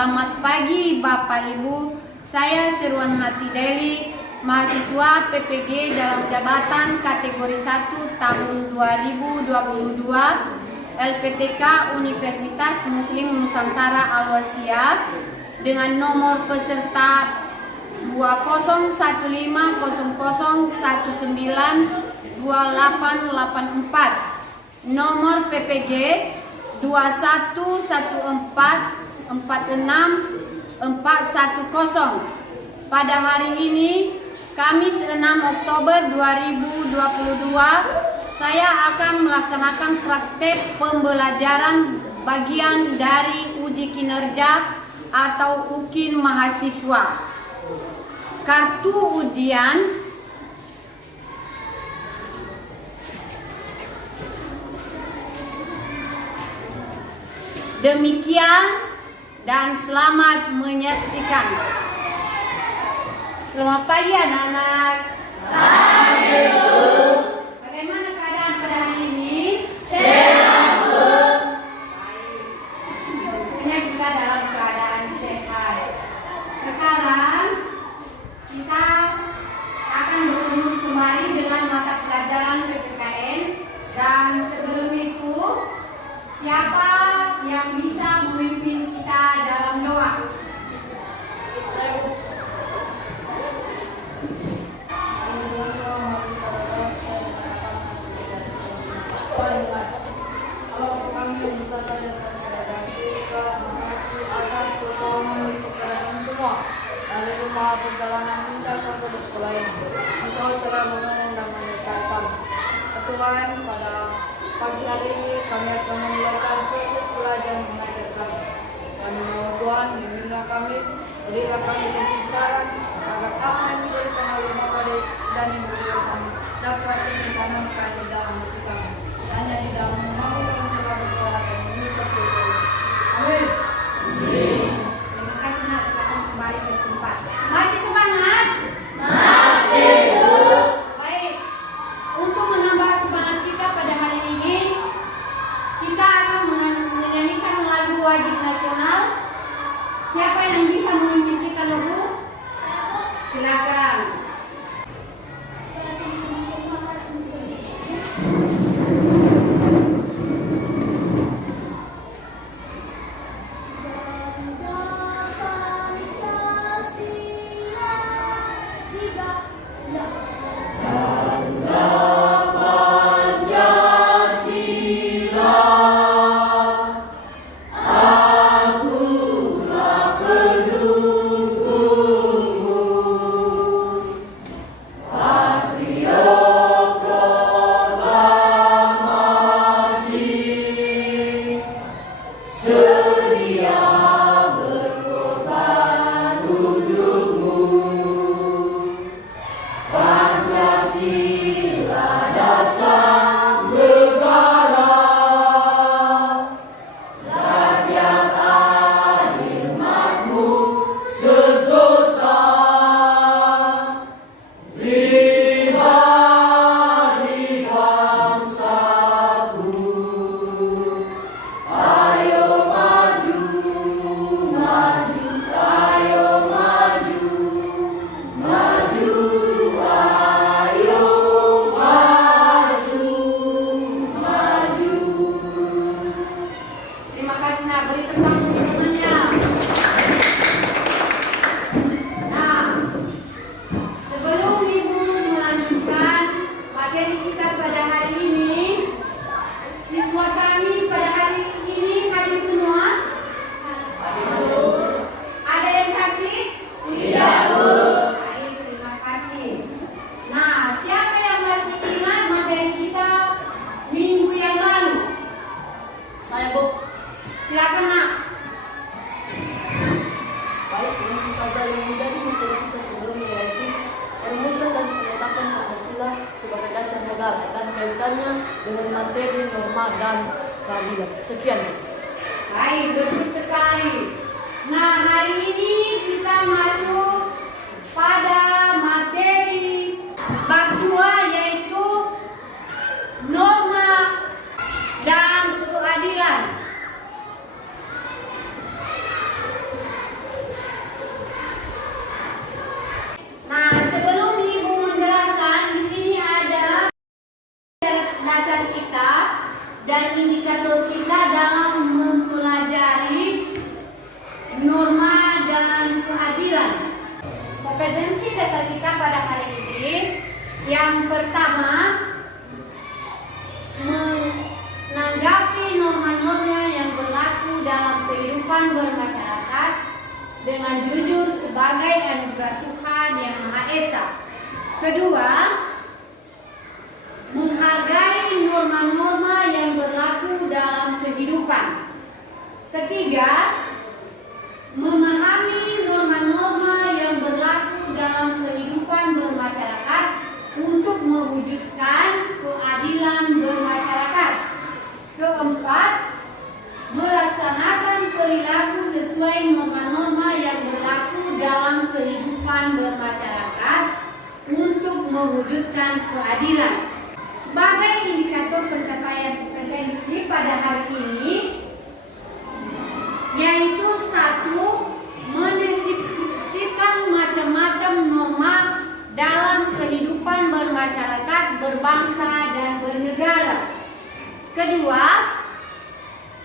Selamat pagi Bapak Ibu, saya Sirwan Hati Deli, mahasiswa PPG dalam jabatan kategori 1 tahun 2022 LPTK Universitas Muslim Nusantara Al-Wasliyah dengan nomor peserta 200190192884, nomor PPG 211446410. Pada hari ini, Kamis 6 Oktober 2022, saya akan melaksanakan praktek pembelajaran bagian dari uji kinerja atau UKIN mahasiswa. Kartu ujian demikian dan selamat menyaksikan. Selamat pagi anak-anak. Pagi. Bagaimana keadaan pada hari ini? Sehat, Bu. Baik. Tentunya kita dalam keadaan sehat. Sekarang kita akan bertemu kembali dengan mata pelajaran PPKN, dan sebelum itu siapa yang bisa memimpin kita dalam doa? Perjalanan kita sampai di sekolah ini, Engkau telah menolong dan menyertai kami. Tuhan, pada pagi hari ini kami akan memulakan proses belajar mengajar kami. Kami mohon Tuhan bimbinglah kami, berilah kami kepikiran agar apa yang menjadi pengalaman kami dan yang berilah kami dapat ditanamkan di dalam hati kami. Hanya di dalam nama yang telah berdoa dan mengucap syukur. Amin. Terima kasih Nak, silakan kembali ke tempat. Masih semangat? Masih, Bu. Baik. Untuk menambah semangat kita pada hari ini, kita akan menyanyikan lagu wajib nasional. Siapa yang bisa memimpin kita, Bu? Silakan. dengan materi norma dan keadilan. Sekian. Baik, betul sekali. Nah, hari ini kita masuk pada materi bab 2, yaitu norma dan keadilan. Kedua, menghargai norma-norma yang berlaku dalam kehidupan. Ketiga, memahami norma-norma yang berlaku dalam kehidupan bermasyarakat untuk mewujudkan keadilan bermasyarakat. Keempat, melaksanakan perilaku sesuai norma-norma yang berlaku dalam kehidupan bermasyarakat untuk mewujudkan keadilan. Sebagai indikator pencapaian kompetensi pada hari ini, yaitu satu, mendeskripsikan macam-macam norma dalam kehidupan bermasyarakat, berbangsa, dan bernegara. Kedua,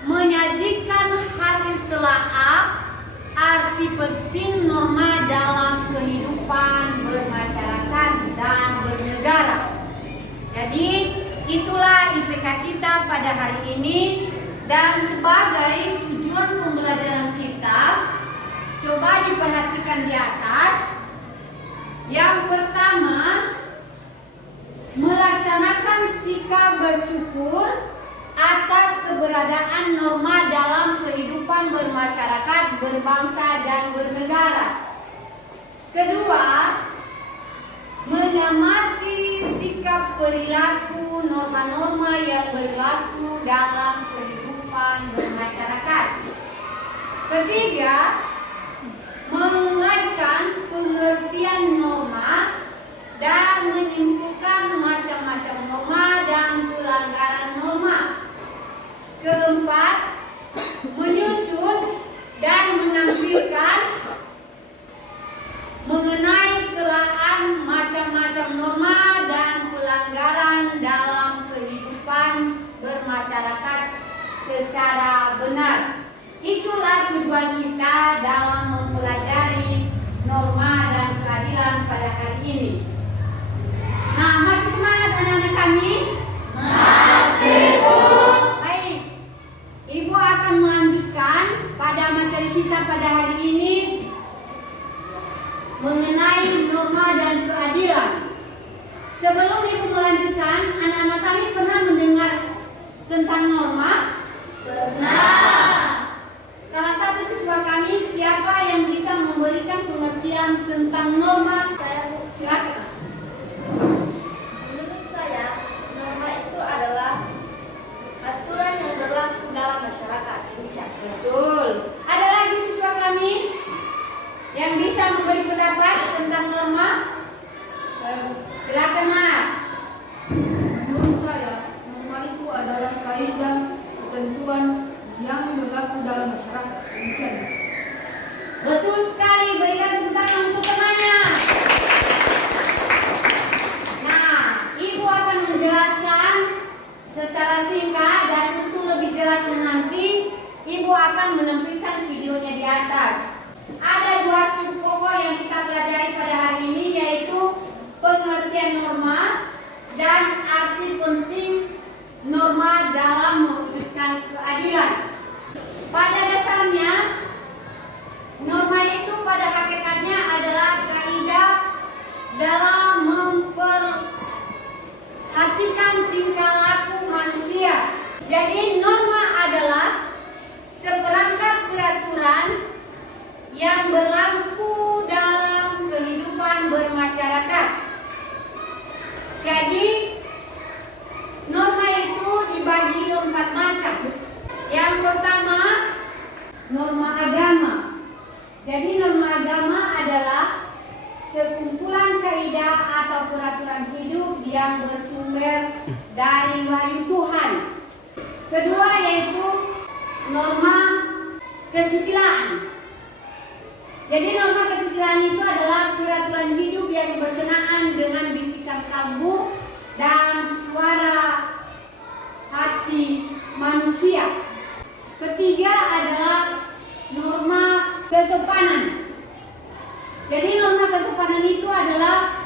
menyajikan hasil telaah arti penting norma dalam kehidupan bermasyarakat dan bernegara. Jadi itulah IPK kita pada hari ini, dan sebagai tujuan pembelajaran kita, coba diperhatikan di atas. Yang pertama, melaksanakan sikap bersyukur atas keberadaan norma dalam kehidupan bermasyarakat, berbangsa, dan bernegara. Kedua, mengamati sikap perilaku norma-norma yang berlaku dalam kehidupan bermasyarakat. Ketiga, menguraikan pengertian norma dan menyimpulkan macam-macam norma dan pelanggaran norma. Keempat, menyusun dan menampilkan mengenai telaah macam-macam norma dan pelanggaran dalam kehidupan bermasyarakat secara benar. Itulah tujuan kita dalam mempelajari norma dan keadilan pada hari ini. Nah, masih semangat anak-anak kami? Masih, Bu. Baik, Ibu akan melanjutkan pada materi kita pada hari ini mengenai norma dan keadilan. Sebelum Ibu melanjutkan, anak-anak kami pernah mendengar tentang norma? Pernah. Salah satu siswa kami, siapa yang bisa memberikan pengertian tentang norma? Saya, Bu. Silakan. Menurut saya, norma itu adalah aturan yang berlaku dalam masyarakat Indonesia. Betul. Ada lagi siswa kami yang bisa memberi pendapat tentang norma? Saya, Bu. Silakan, Nak. Menurut saya, norma itu adalah kaidah ketentuan yang berlaku dalam masyarakat. Demikian. Betul sekali, berikan tepuk tangan untuk temannya. Nah, Ibu akan menjelaskan secara singkat, dan untuk lebih jelasnya nanti Ibu akan menampilkan videonya di atas. Ada dua sub pokok yang kita pelajari pada hari ini, yaitu pengertian norma dan arti penting norma dalam mewujudkan keadilan. Pada dasarnya, norma itu pada hakikatnya adalah kaidah dalam memperhatikan tingkah laku manusia. Jadi norma adalah seperangkat peraturan yang berlaku dalam kehidupan bermasyarakat. Jadi norma itu dibagi 4 macam. Yang pertama, norma agama. Jadi norma agama adalah sekumpulan kaidah atau peraturan hidup yang bersumber dari wahyu Tuhan. Kedua yaitu norma kesusilaan. Jadi norma kesusilaan itu adalah peraturan hidup yang berkenaan dengan bisikan kalbu dan suara hati manusia. Ketiga adalah norma kesopanan. Jadi norma kesopanan itu adalah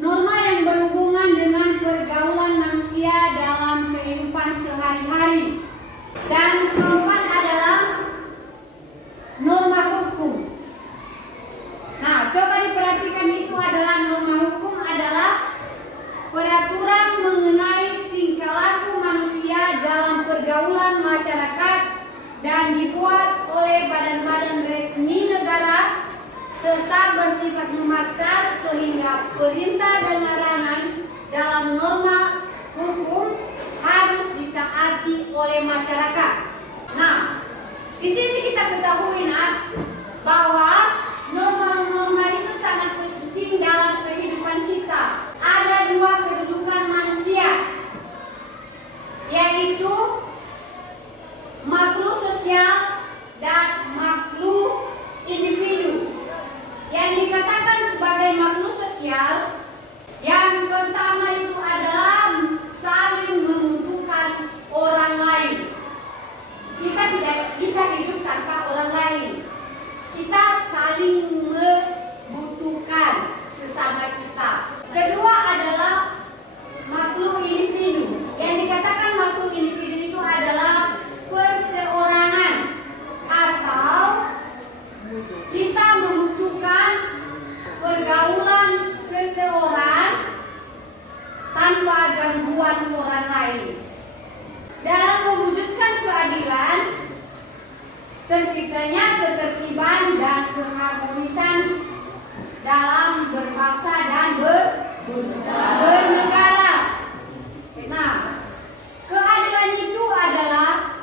norma yang berhubungan dengan pergaulan manusia dalam kehidupan sehari-hari. Dan keempat adalah norma hukum. Nah, coba diperhatikan, itu adalah norma hukum adalah serta bersifat memaksa sehingga perintah dan larangan dalam norma hukum harus ditaati oleh masyarakat. Nah, di sini kita ketahui bahwa norma-norma itu sangat penting dalam kehidupan kita. Ada dua kedudukan manusia, yaitu makhluk sosial dan makhluk individu. Yang dikatakan sebagai makhluk sosial, yang pertama itu adalah saling membutuhkan orang lain. Kita tidak bisa hidup tanpa orang lain. Kita saling membutuhkan sesama kita. Kedua adalah makhluk individu. Yang dikatakan makhluk individu itu adalah perseorangan, atau kita membutuhkan pergaulan seseorang tanpa gangguan orang lain. Dalam mewujudkan keadilan, terciptanya ketertiban dan keharmonisan dalam berbangsa dan bernegara. Nah, keadilan itu adalah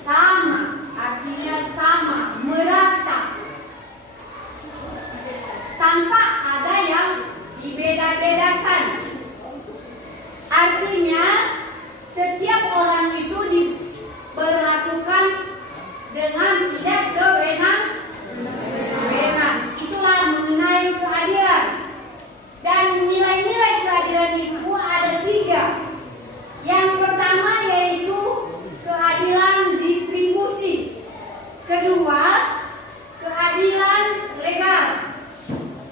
sama, artinya sama, merata, tanpa ada yang dibeda-bedakan. Artinya setiap orang itu diperlakukan dengan tidak sewenang-wenang. Itulah mengenai keadilan. Dan nilai-nilai keadilan itu ada 3. Yang pertama yaitu keadilan distribusi. Kedua, keadilan legal.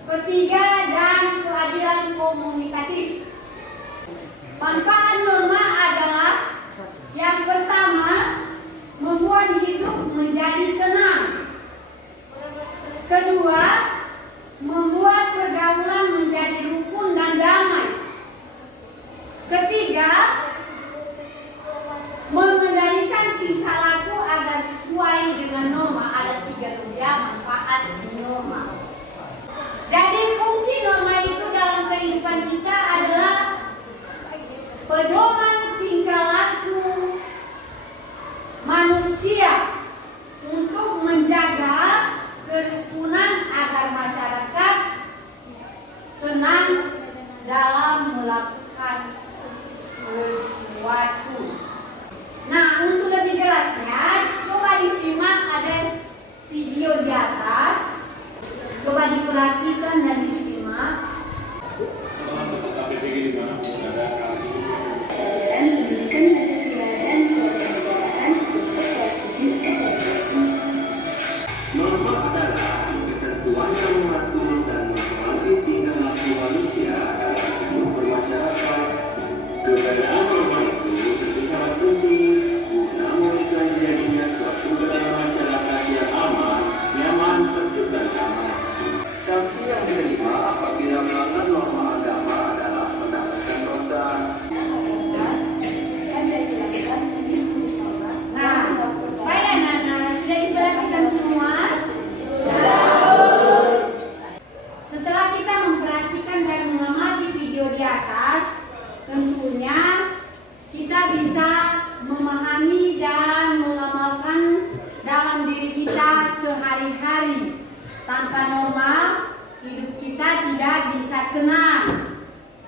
Ketiga, dan keadilan komunikatif. Manfaat norma adalah yang pertama, membuat hidup menjadi tenang. Kedua, membuat pergaulan menjadi rukun dan damai. Ketiga, mengendalikan tingkah laku agar sesuai dengan norma. Ada 3 manfaat norma. Jadi fungsi norma itu dalam kehidupan kita adalah pedoman tingkah laku manusia untuk menjaga kerukunan agar masyarakat tenang dalam melakukan sesuatu. Nah, untuk lebih jelasnya, coba disimak ada video di atas. Coba diperhatikan dan disimak. Teman peserta PPG dimanapun berada kali ini. Norma adalah ketentuan yang mengatur dan mempengaruhi tingkah laku manusia dalam hidup bermasyarakat. Keberadaan norma itu tentu sangat penting guna mewujudkan terjadinya suatu keadaan masyarakat yang aman, nyaman, tertib dan damai. Sanksi yang diterima apabila melanggar norma agama adalah mendapatkan dosa. Nah, baik anak-anak, sudah diperhatikan semua? Setelah kita memperhatikan dan mengamati video di atas, tentunya kita bisa memahami dan mengamalkan dalam diri kita sehari-hari. Tanpa norma, hidup kita tidak bisa tenang.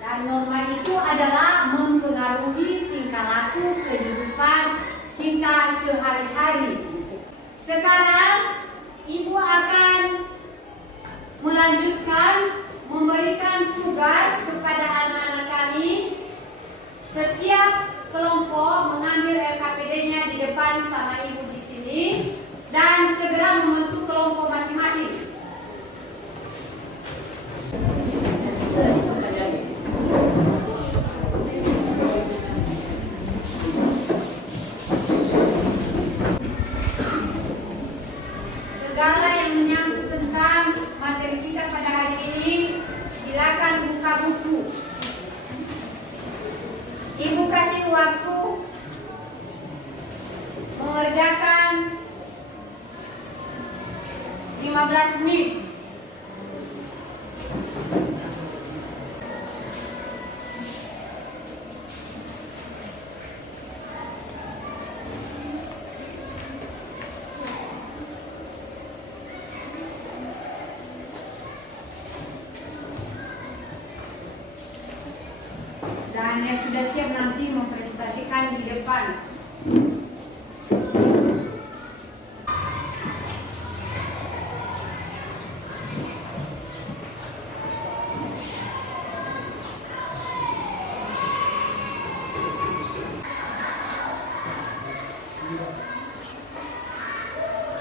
Dan norma itu adalah mempengaruhi tingkah laku kehidupan kita sehari-hari. Sekarang, Ibu akan melanjutkan memberikan tugas kepada anak-anak kami. Setiap kelompok mengambil LKPD-nya di depan sama Ibu di sini dan segera membentuk kelompok masing-masing. Segala yang menyangkut tentang materi kita pada hari ini, silakan buka buku. Ibu kasih waktu mengerjakan 15 menit. yang sudah siap nanti mempresentasikan di depan.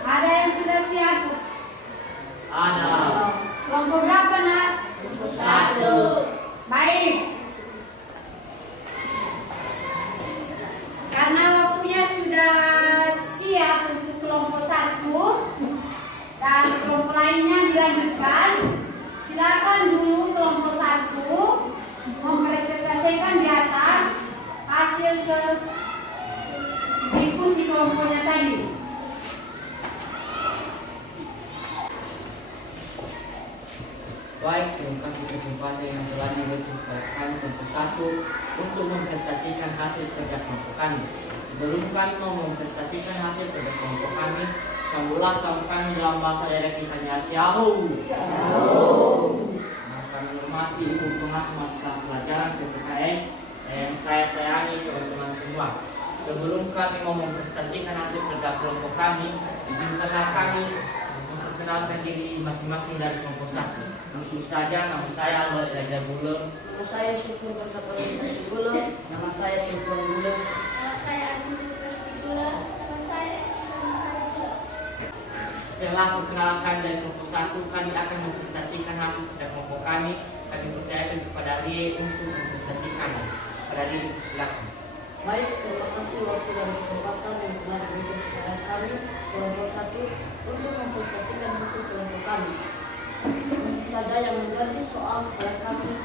Ada yang sudah siap? Ada. Kelompok berapa, Nak? 1. Baik. Karena waktunya sudah siap untuk kelompok 1 dan kelompok lainnya dilanjutkan, silakan dulu kelompok 1 mempresentasikan di atas hasil ke diskusi kelompoknya tadi. Baik, terima kasih kesempatan yang telah diberikan kepada kami kelompok 1 untuk mempresentasikan hasil kerja kelompok kami. Sebelum kami mau mempresentasikan hasil kerja kelompok kami, sambutlah salam kami dalam bahasa daerah kita Yahoo. Kami hormati Ibu Pengas mata pelajaran PPKN yang saya sayangi teman-teman semua. Sebelum kami mau mempresentasikan hasil kerja kelompok kami, izinkanlah kami memperkenalkan diri masing-masing dari kelompok 1. Langsung saja, nama saya Alwar Elijah Gulem. Nama saya Syukur Berkatolintasi Gula. Nama saya Syukur Gulem. Nama saya Agustus Sigula. Nama saya Ismail Gula. Setelah perkenalkan dari kelompok 1, kami akan mempresentasikan hasil kerja kelompok kami. Kami percayakan kepada Rie untuk mempresentasikannya. Pada Rie, silakan. Baik, terima kasih waktu dan kesempatan yang telah diberikan kepada kami kelompok 1 untuk mempresentasikan hasil kelompok kami. Tentu saja yang menjadi soal kepada kami,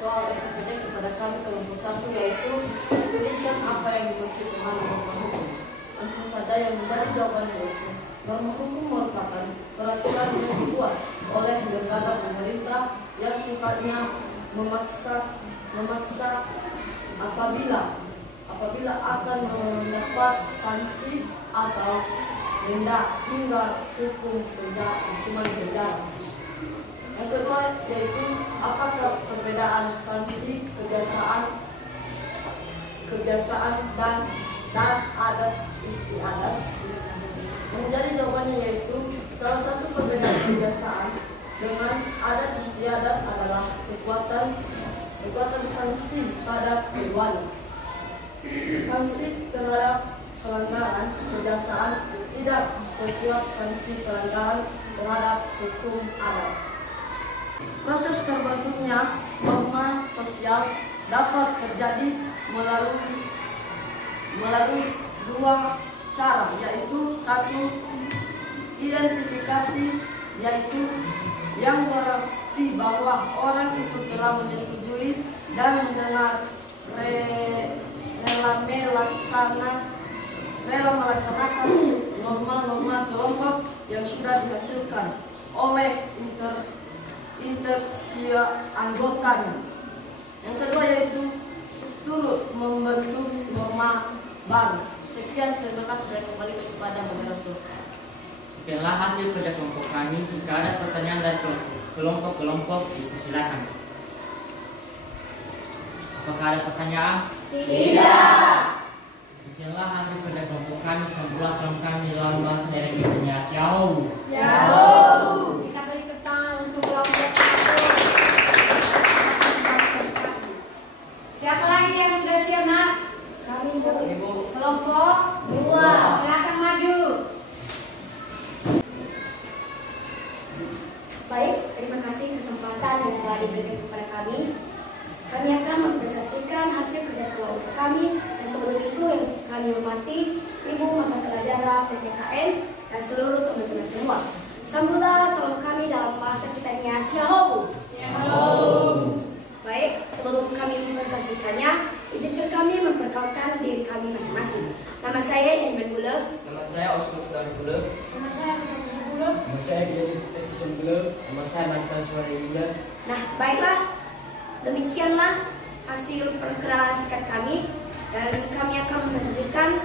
soal EKPD kepada kami kelompok 1 yaitu tuliskan apa yang dimaksud dengan norma hukum. Langsung saja yang menjadi jawabannya yaitu norma hukum merupakan peraturan yang dibuat oleh lembaga pemerintah yang sifatnya memaksa apabila akan mendapat sanksi atau denda hingga hukuman penjara. Yang kedua yaitu apakah perbedaan sanksi kebiasaan dan adat istiadat. Yang menjadi jawabannya yaitu salah satu perbedaan kebiasaan dengan adat istiadat adalah kekuatan sanksi pada keduanya. Sanksi terhadap pelanggaran kebiasaan tidak sekuat sanksi pelanggaran terhadap hukum adat. Proses terbentuknya norma sosial dapat terjadi melalui dua cara, yaitu satu, identifikasi, yaitu yang berarti bahwa orang itu telah menyetujui dan rela melaksanakan norma-norma kelompok yang sudah dihasilkan oleh intersia anggotanya. Yang kedua yaitu turut membentuk norma baru. Sekian, terima kasih. Saya kembali kepada moderator. Setelah hasil kerja kelompok kami, jika ada pertanyaan dari kelompok-kelompok, silakan. Apakah ada pertanyaan? Tidak. Setelah hasil kerja kelompok kami, sambutlah salam kami dalam bahasa daerah kita Yahoo. Kita beri tepuk tangan untuk kelompok 1. Siapa lagi yang sudah siap, Nak? Kami Bu. Kelompok 2. Silakan maju. Baik, terima kasih kesempatan yang telah diberikan kepada kami. Kami akan mempresentasikan hasil kerja kelompok kami, dan sebelum itu yang kami hormati Ibu Mata Pelajaran PPKN dan seluruh teman-teman semua. Sambutlah salam kami dalam bahasa kita Yahoo. Baik, sebelum kami mempresentasikannya, izinkan kami memperkenalkan diri kami masing-masing. Nama saya Inman Gula. Nama saya Osman Sudar Gula. Nama saya Fatimah Gula. Nama saya Dian Petison Gula. Nama saya Marta Suara Gula. Nah, baiklah. Demikianlah hasil perkenalan singkat kami, dan kami akan mempresentasikan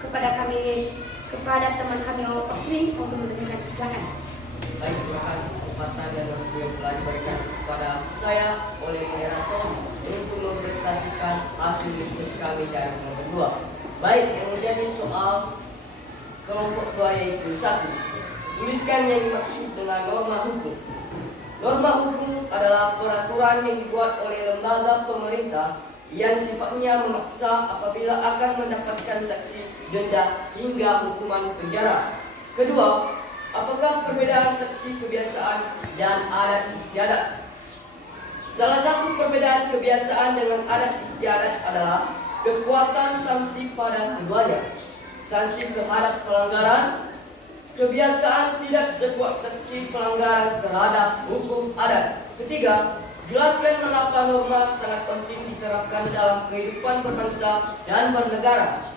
kepada teman kami Oswin untuk memberikan silakan. Baik, terima kasih kesempatan dan waktu yang telah diberikan kepada saya oleh moderator. untuk mempresentasikan hasil diskusi kami dari kelompok 2. Baik, yang menjadi soal kelompok 2 yaitu 1. Tuliskan yang dimaksud dengan norma hukum. Norma hukum adalah peraturan yang dibuat oleh lembaga pemerintah yang sifatnya memaksa apabila akan mendapatkan sanksi denda hingga hukuman penjara. Kedua, apakah perbedaan sanksi kebiasaan dan adat istiadat? Salah satu perbedaan kebiasaan dengan adat istiadat adalah kekuatan sanksi pada keduanya. Sanksi terhadap pelanggaran kebiasaan tidak sekuat sanksi pelanggaran terhadap hukum adat. Ketiga, jelaskan mengapa norma sangat penting diterapkan dalam kehidupan berbangsa dan bernegara.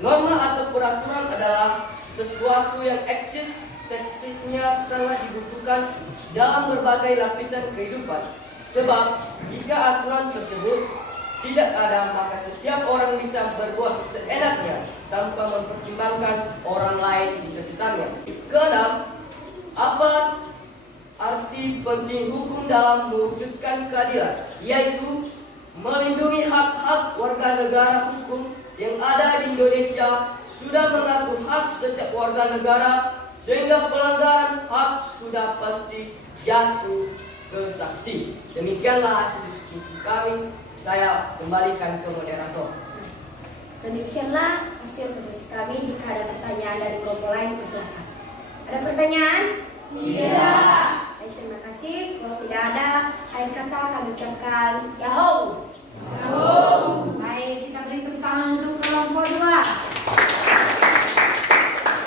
Norma atau peraturan adalah sesuatu yang eksisnya sangat dibutuhkan dalam berbagai lapisan kehidupan. Sebab jika aturan tersebut tidak ada, maka setiap orang bisa berbuat seenaknya tanpa mempertimbangkan orang lain di sekitarnya. Keenam, apa arti penting hukum dalam mewujudkan keadilan? Yaitu melindungi hak-hak warga negara. Hukum yang ada di Indonesia sudah mengatur hak setiap warga negara, sehingga pelanggaran hak sudah pasti jatuh ke sanksi. Demikianlah hasil diskusi kami. Saya kembalikan ke moderator. Demikianlah hasil diskusi kami. Jika ada pertanyaan dari kelompok lain, persilakan. Ada pertanyaan? Tidak. Baik, terima kasih. Kalau tidak ada, akhir kata kami ucapkan Yahoo! Baik, kita beri tepuk tangan untuk kelompok 2.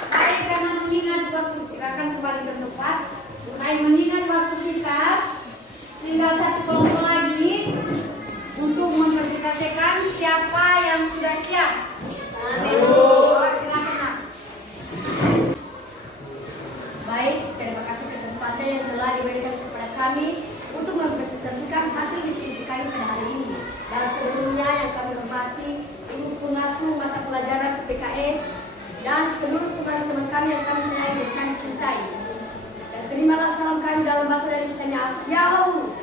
Baik, karena mengingat waktu, silakan kembali ke tempat. Baik, mengingat waktu kita tinggal satu kelompok lagi untuk mempresentasikan siapa yang sudah siap. Silakan, Nak. Baik, terima kasih kesempatan yang telah diberikan kepada kami untuk mempresentasikan hasil diskusi kami pada hari ini. Dan sebelumnya yang kami hormati Ibu Pengasuh Mata Pelajaran PPKN dan seluruh teman-teman kami yang kami sayangi dan kami cintai. Dan terimalah salam kami dalam bahasa dari kitanya Asyau.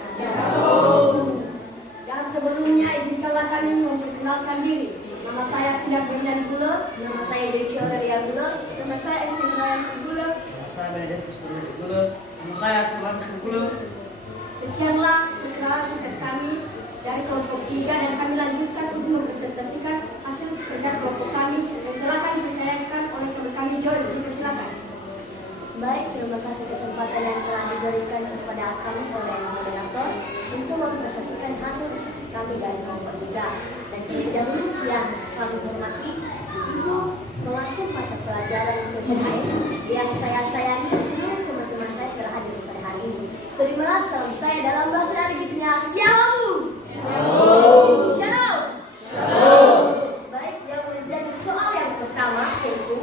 Dan sebelumnya izinkanlah kami memperkenalkan diri. Nama saya Pindah Berian Gula, nama saya Dewi Aurelia Gula, nama saya Esti Nurayan Gula. Saya Benediktus Gula. Nama saya Celan Gula. Sekianlah perkenalan singkat kami dari kelompok 3 dan kami lanjutkan untuk mempresentasikan hasil kerja kelompok kami yang telah kami percayakan oleh teman kami Joyce. Silakan. Baik, terima kasih kesempatan yang telah diberikan kepada kami oleh moderator untuk mempresentasikan hasil diskusi kami dari kelompok 3. Dan terlebih dahulu yang kami hormati Ibu Pengasuh Mata Pelajaran PPKN yang saya sayangi, seluruh teman-teman saya telah hadir pada hari ini. Terimalah salam saya dalam bahasa dari kitanya Shalom. Shalom. Baik, yang menjadi soal yang pertama yaitu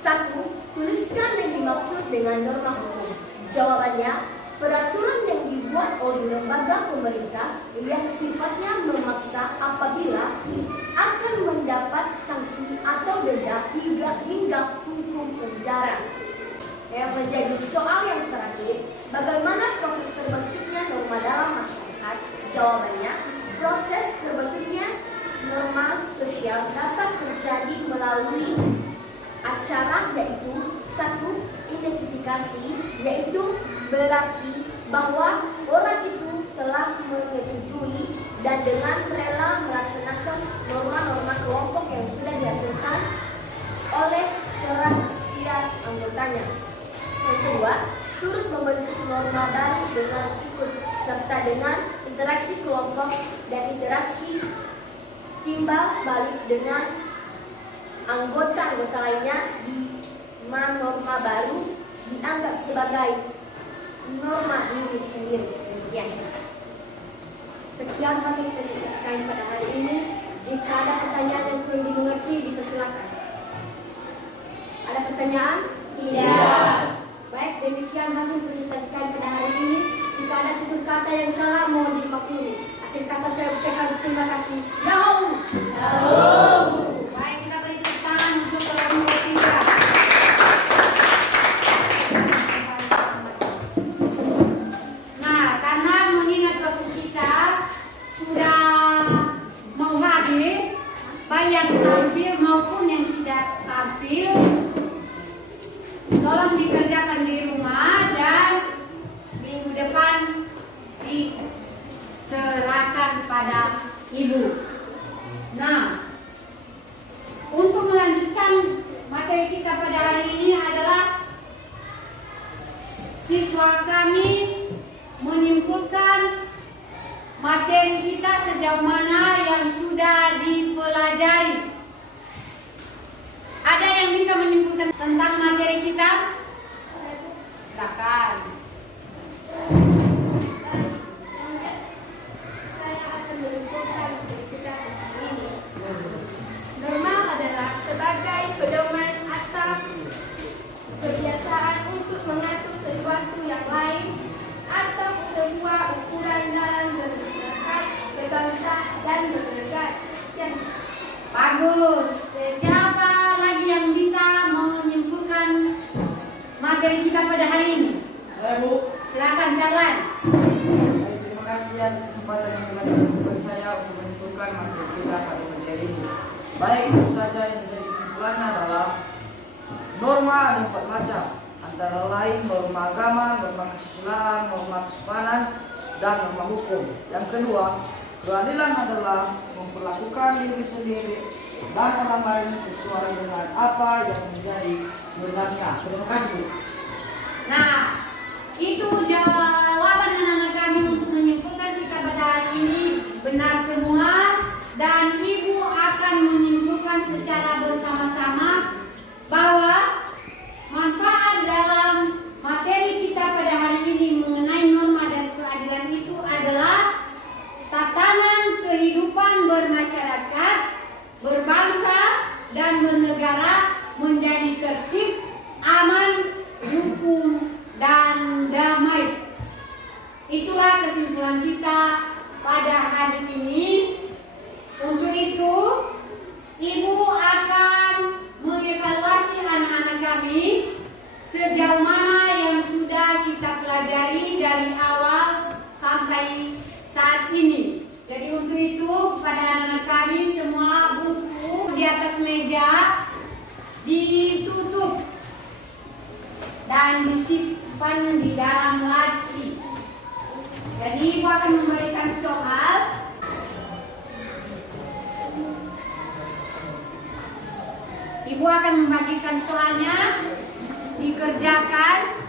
1. Tuliskan yang dimaksud dengan norma hukum. Jawabannya, peraturan yang dibuat oleh lembaga pemerintah yang sifatnya memaksa apabila akan mendapat sanksi atau denda hingga hukum penjara. Yang menjadi soal yang terakhir, bagaimana proses terbentuknya norma dalam masyarakat? Jawabannya, proses terbentuknya norma sosial dapat terjadi melalui acara yaitu 1. Identifikasi, yaitu berarti bahwa orang itu telah menyetujui dan dengan rela melaksanakan norma-norma kelompok yang sudah dihasilkan oleh kerahasiaan anggotanya. Yang kedua, turut membentuk norma baru dengan ikut serta dengan interaksi kelompok dan interaksi timbal balik dengan anggota-anggota lainnya di mana norma baru dianggap sebagai norma diri sendiri. Demikian. Sekian hasil presentasi kami pada hari ini. Jika ada pertanyaan yang belum dimengerti, dipersilakan. Ada pertanyaan? Tidak. Baik, demikian hasil presentasi kami pada hari ini. Jika ada tutur kata yang salah, mohon dimaklumi. Akhir kata saya ucapkan terima kasih. Yahoo! Baik, kita beri tepuk tangan untuk kelompok 3. Nah, karena mengingat waktu kita tolong dikerjakan di rumah dan minggu depan diserahkan pada ibu. Nah, untuk melanjutkan materi kita pada hari ini adalah siswa kami menyimpulkan materi kita sejauh mana yang sudah dipelajari. Ada yang bisa menyimpulkan tentang materi kita? Silakan. Saya akan menyimpulkan kita ini. Norma adalah sebagai pedoman atau kebiasaan untuk mengatur sesuatu yang lain atau sebuah ukuran dalam bermasyarakat, berbangsa, dan bernegara. Bagus. Siapa lagi yang bisa menyimpulkan materi kita pada hari ini? Saya, Bu. Silakan, Jarlan. Baik, terima kasih atas kesempatan yang telah diberikan saya untuk menentukan materi kita pada materi ini. Baik, tentu saja yang menjadi kesimpulannya adalah norma ada 4 macam, antara lain norma agama, norma kesusilaan, norma kesopanan, dan norma hukum. Yang kedua, keadilan adalah memperlakukan diri sendiri dan orang lain sesuai dengan apa yang menjadi benarnya. Terima kasih. Nah, itu jawaban anak-anak kami untuk menyimpulkan kita pada hari ini benar semua, dan ibu akan menyimpulkan secara bersama-sama bahwa manfaat dalam materi kita pada hari ini mengenai norma dan keadilan itu adalah tatanan kehidupan bermasyarakat, berbangsa, dan bernegara menjadi tertib, aman, hukum, dan damai. Itulah kesimpulan kita pada hari ini. Untuk itu, ibu akan mengevaluasi anak-anak kami sejauh mana yang sudah kita pelajari dari awal sampai saat ini. Jadi untuk itu pada anak-anak kami semua buku di atas meja ditutup dan disimpan di dalam laci. Jadi ibu akan memberikan soal. Ibu akan membagikan soalnya, dikerjakan,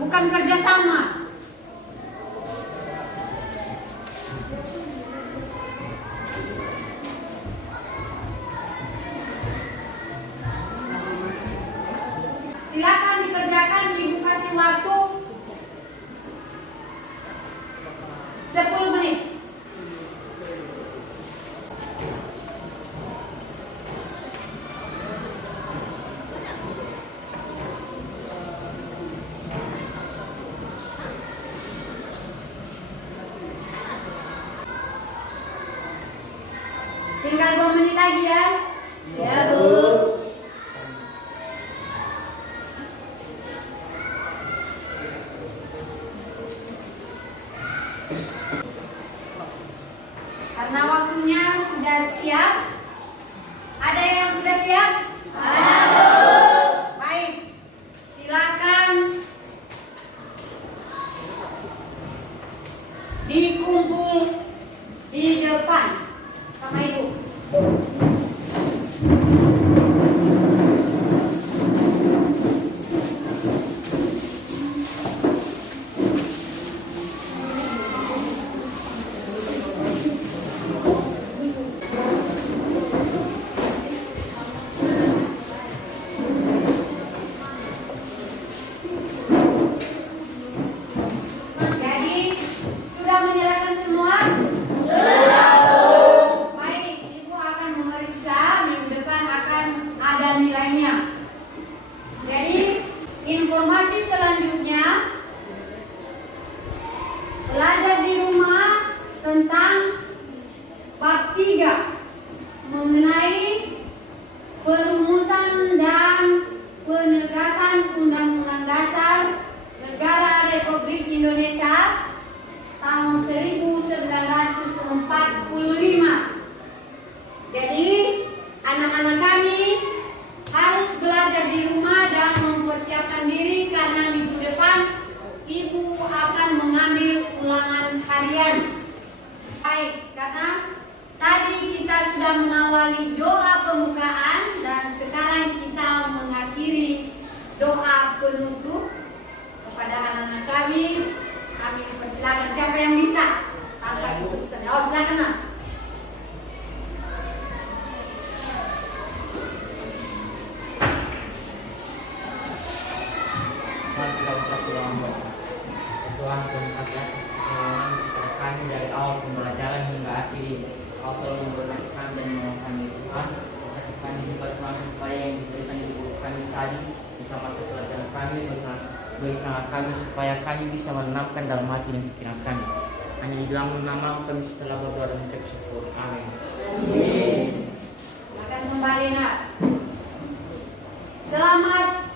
bukan kerjasama. Silakan dikerjakan, ibu kasih waktu 10 menit. Tinggal 2 menit lagi ya. Ya, Bu. Karena waktunya sudah siap. Ada yang sudah siap? Ada. Baik. Silakan dikumpul di depan sama ibu. ulangan harian. Baik, karena tadi kita sudah mengawali doa pembukaan dan sekarang kita mengakhiri doa penutup kepada anak-anak kami. Kami persilakan siapa yang bisa. Tanpa kesulitan. Oh, silakan nak. Tuhan kita bersatu dalam doa. Tuhan terima kasih atas pertolongan kepada kami dari awal pembelajaran hingga akhir ini. Kau telah memberkati kami dan menolong kami Tuhan. Berkati kami juga Tuhan supaya yang diberikan di buku kami tadi kita mata pelajaran kami berikan kami supaya kami bisa menanamkan dalam hati dan pikiran kami. Hanya di dalam nama kami setelah berdoa dan mengucap syukur. Amin. Silakan kembali nak. Selamat